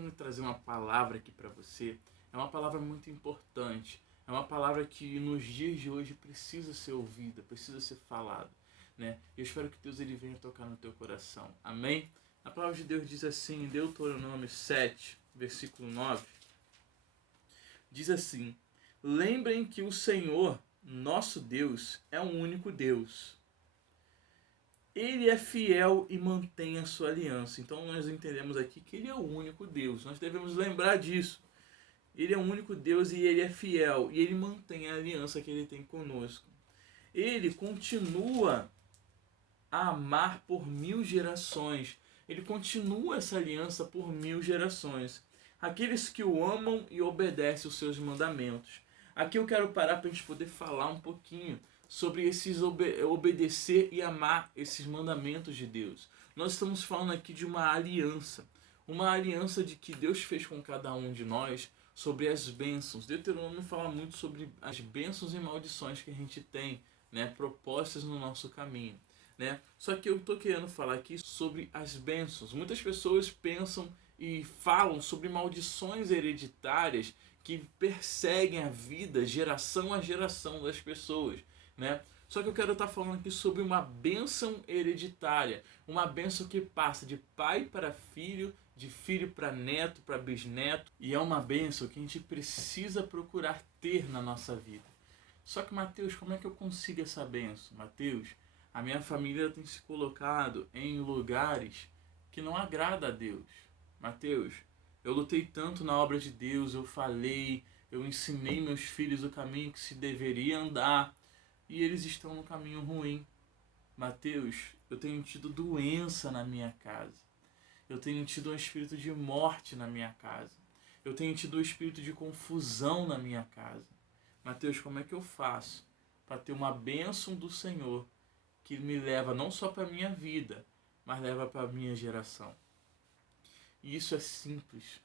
querendo trazer uma palavra aqui para você. É uma palavra muito importante. É uma palavra que nos dias de hoje precisa ser ouvida, precisa ser falada, né? Eu espero que Deus ele venha tocar no teu coração. Amém? A palavra de Deus diz assim, em Deuteronômio 7, versículo 9, diz assim: lembrem que o Senhor, nosso Deus, é um único Deus. Ele é fiel e mantém a sua aliança. Então nós entendemos aqui que ele é o único Deus. Nós devemos lembrar disso. Ele é o único Deus e ele é fiel. E ele mantém a aliança que ele tem conosco. Ele continua a amar por 1000 gerações. Ele continua essa aliança por 1000 gerações. Aqueles que o amam e obedecem os seus mandamentos. Aqui eu quero parar para a gente poder falar um pouquinho sobre esses obedecer e amar esses mandamentos de Deus. Nós estamos falando aqui de uma aliança de que Deus fez com cada um de nós sobre as bênçãos. Deuteronômio fala muito sobre as bênçãos e maldições que a gente tem, né, propostas no nosso caminho, né? Só que eu estou querendo falar aqui sobre as bênçãos. Muitas pessoas pensam e falam sobre maldições hereditárias que perseguem a vida geração a geração das pessoas, né? Só que eu quero estar falando aqui sobre uma bênção hereditária, uma bênção que passa de pai para filho, de filho para neto, para bisneto, e é uma bênção que a gente precisa procurar ter na nossa vida. Só que, Mateus, como é que eu consigo essa bênção? Mateus, a minha família tem se colocado em lugares que não agrada a Deus. Mateus, eu lutei tanto na obra de Deus, eu falei, eu ensinei meus filhos o caminho que se deveria andar, e eles estão no caminho ruim. Mateus, eu tenho tido doença na minha casa. Eu tenho tido um espírito de morte na minha casa. Eu tenho tido um espírito de confusão na minha casa. Mateus, como é que eu faço para ter uma bênção do Senhor que me leva não só para a minha vida, mas leva para a minha geração? E isso é simples.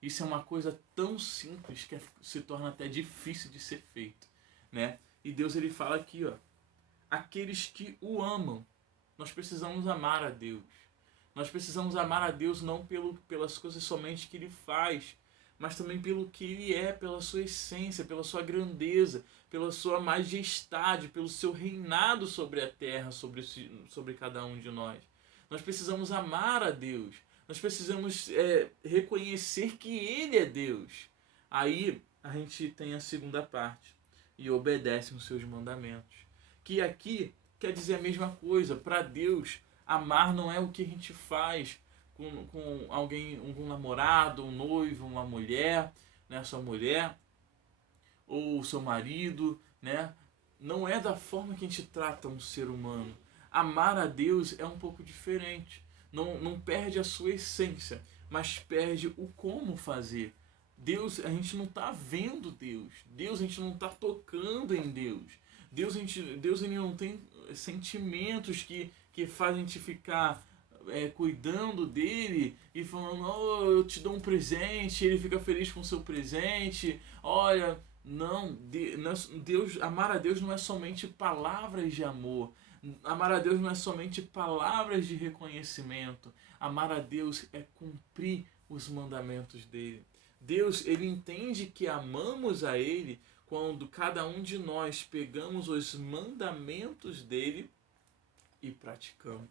Isso é uma coisa tão simples que se torna até difícil de ser feito, né? E Deus ele fala aqui, ó, aqueles que o amam. Nós precisamos amar a Deus. Nós precisamos amar a Deus não pelas coisas somente que Ele faz, mas também pelo que Ele é, pela sua essência, pela sua grandeza, pela sua majestade, pelo seu reinado sobre a terra, sobre cada um de nós. Nós precisamos amar a Deus. Nós precisamos reconhecer que Ele é Deus. Aí a gente tem a segunda parte. E obedecem os seus mandamentos. Que aqui quer dizer a mesma coisa. Para Deus, amar não é o que a gente faz com alguém, um namorado, um noivo, uma mulher, né, sua mulher, ou o seu marido, né? Não é da forma que a gente trata um ser humano. Amar a Deus é um pouco diferente. Não perde a sua essência, mas perde o como fazer. Deus, a gente não está vendo Deus. Deus, a gente não está tocando em Deus. Deus ele não tem sentimentos que fazem a gente ficar cuidando dele e falando, oh, eu te dou um presente, ele fica feliz com o seu presente. Olha, não, Deus, amar a Deus não é somente palavras de amor. Amar a Deus não é somente palavras de reconhecimento. Amar a Deus é cumprir os mandamentos dele. Deus, ele entende que amamos a ele quando cada um de nós pegamos os mandamentos dele e praticamos.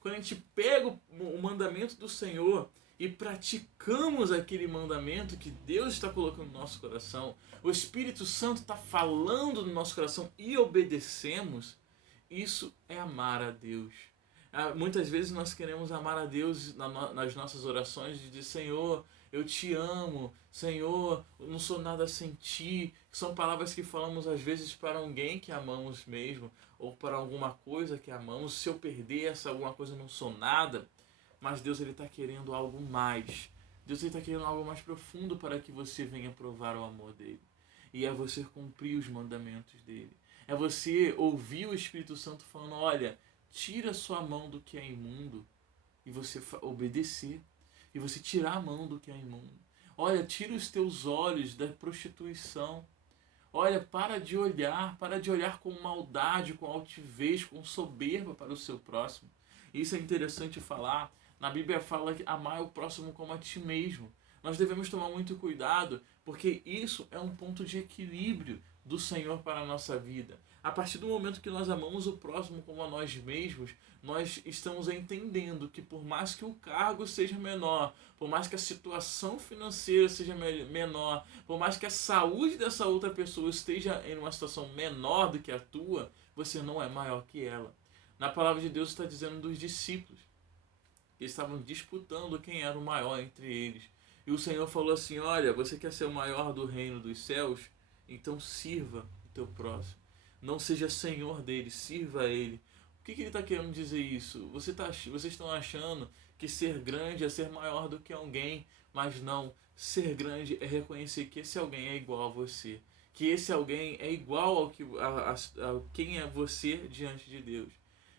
Quando a gente pega o mandamento do Senhor e praticamos aquele mandamento que Deus está colocando no nosso coração, o Espírito Santo está falando no nosso coração e obedecemos, isso é amar a Deus. Muitas vezes nós queremos amar a Deus nas nossas orações, de dizer, Senhor, eu te amo, Senhor, eu não sou nada sem ti. São palavras que falamos às vezes para alguém que amamos mesmo, ou para alguma coisa que amamos. Se eu perder essa alguma coisa, eu não sou nada. Mas Deus está querendo algo mais. Deus está querendo algo mais profundo para que você venha provar o amor dele. E é você cumprir os mandamentos dele. É você ouvir o Espírito Santo falando, olha, tira sua mão do que é imundo e você obedecer. E você tirar a mão do que é imundo. Olha, tira os teus olhos da prostituição. Olha, para de olhar com maldade, com altivez, com soberba para o seu próximo. Isso é interessante falar. Na Bíblia fala que amar o próximo como a ti mesmo. Nós devemos tomar muito cuidado, porque isso é um ponto de equilíbrio do Senhor para a nossa vida. A partir do momento que nós amamos o próximo como a nós mesmos, nós estamos entendendo que por mais que o cargo seja menor, por mais que a situação financeira seja menor, por mais que a saúde dessa outra pessoa esteja em uma situação menor do que a tua, você não é maior que ela. Na palavra de Deus está dizendo dos discípulos. Eles estavam disputando quem era o maior entre eles. E o Senhor falou assim: olha, você quer ser o maior do reino dos céus? Então sirva o teu próximo. Não seja senhor dele, sirva a ele. O que ele está querendo dizer isso? Vocês estão achando que ser grande é ser maior do que alguém, mas não. Ser grande é reconhecer que esse alguém é igual a você. Que esse alguém é igual ao quem é você diante de Deus.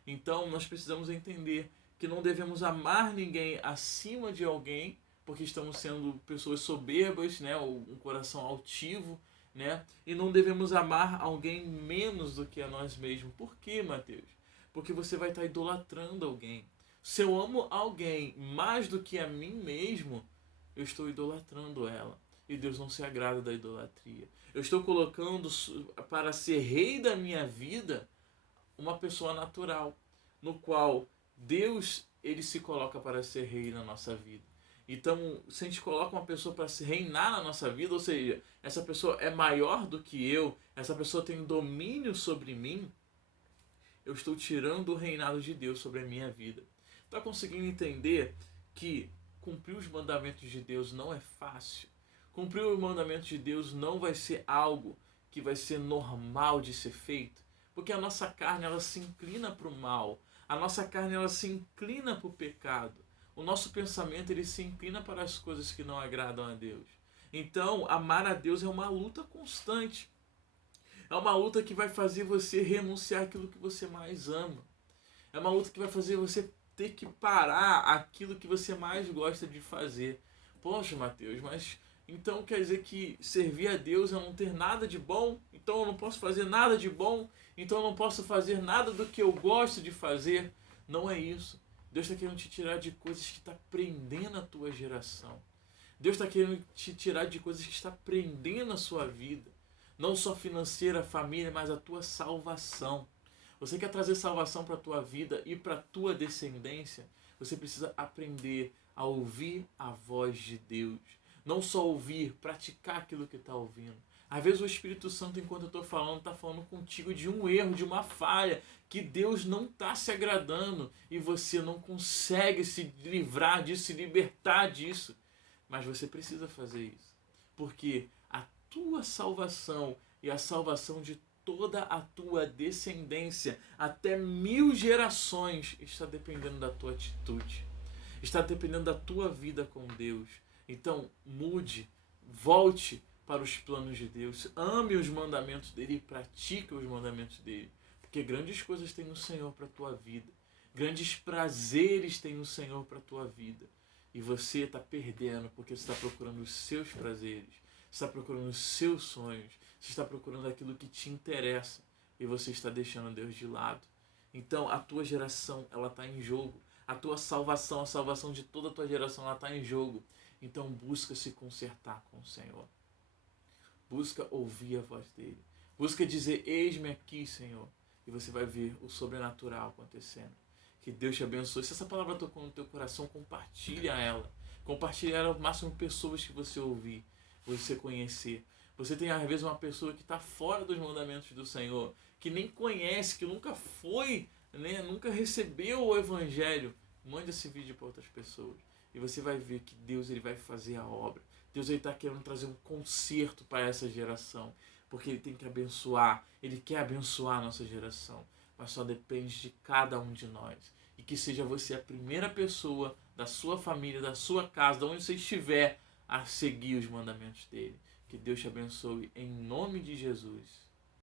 Então nós precisamos entender que não devemos amar ninguém acima de alguém, porque estamos sendo pessoas soberbas, né, um coração altivo, né, e não devemos amar alguém menos do que a nós mesmos. Por quê, Mateus? Porque você vai estar idolatrando alguém. Se eu amo alguém mais do que a mim mesmo, eu estou idolatrando ela. E Deus não se agrada da idolatria. Eu estou colocando para ser rei da minha vida uma pessoa natural, no qual Deus ele se coloca para ser rei na nossa vida. Então, se a gente coloca uma pessoa para se reinar na nossa vida, ou seja, essa pessoa é maior do que eu, essa pessoa tem domínio sobre mim, eu estou tirando o reinado de Deus sobre a minha vida. Está conseguindo entender que cumprir os mandamentos de Deus não é fácil? Cumprir os mandamentos de Deus não vai ser algo que vai ser normal de ser feito, porque a nossa carne ela se inclina para o mal, a nossa carne ela se inclina para o pecado, o nosso pensamento ele se inclina para as coisas que não agradam a Deus. Então, amar a Deus é uma luta constante. É uma luta que vai fazer você renunciar àquilo que você mais ama. É uma luta que vai fazer você ter que parar aquilo que você mais gosta de fazer. Poxa, Mateus, mas então quer dizer que servir a Deus é não ter nada de bom? Então eu não posso fazer nada de bom? Então eu não posso fazer nada do que eu gosto de fazer? Não é isso. Deus está querendo te tirar de coisas que está prendendo a tua geração. Deus está querendo te tirar de coisas que está prendendo a sua vida. Não só financeira, família, mas a tua salvação. Você quer trazer salvação para a tua vida e para a tua descendência? Você precisa aprender a ouvir a voz de Deus. Não só ouvir, praticar aquilo que está ouvindo. Às vezes o Espírito Santo, enquanto eu estou falando, está falando contigo de um erro, de uma falha, que Deus não está se agradando e você não consegue se livrar disso, se libertar disso. Mas você precisa fazer isso. Porque a tua salvação e a salvação de toda a tua descendência, até 1000 gerações, está dependendo da tua atitude. Está dependendo da tua vida com Deus. Então, mude, volte para os planos de Deus, ame os mandamentos dele e pratique os mandamentos dele. Porque grandes coisas tem no Senhor para a tua vida. Grandes prazeres tem no Senhor para a tua vida. E você está perdendo porque você está procurando os seus prazeres. Você está procurando os seus sonhos. Você está procurando aquilo que te interessa. E você está deixando Deus de lado. Então a tua geração ela está em jogo. A tua salvação, a salvação de toda a tua geração, ela está em jogo. Então busca se consertar com o Senhor. Busca ouvir a voz dele. Busca dizer, eis-me aqui, Senhor. E você vai ver o sobrenatural acontecendo. Que Deus te abençoe. Se essa palavra tocou no teu coração, compartilha ela. Compartilha ela ao máximo de pessoas que você ouvir, você conhecer. Você tem às vezes uma pessoa que está fora dos mandamentos do Senhor, que nem conhece, que nunca foi, né, nunca recebeu o Evangelho. Mande esse vídeo para outras pessoas. E você vai ver que Deus ele vai fazer a obra. Deus está querendo trazer um conserto para essa geração. Porque Ele tem que abençoar. Ele quer abençoar a nossa geração. Mas só depende de cada um de nós. E que seja você a primeira pessoa da sua família, da sua casa, de onde você estiver, a seguir os mandamentos dele. Que Deus te abençoe em nome de Jesus.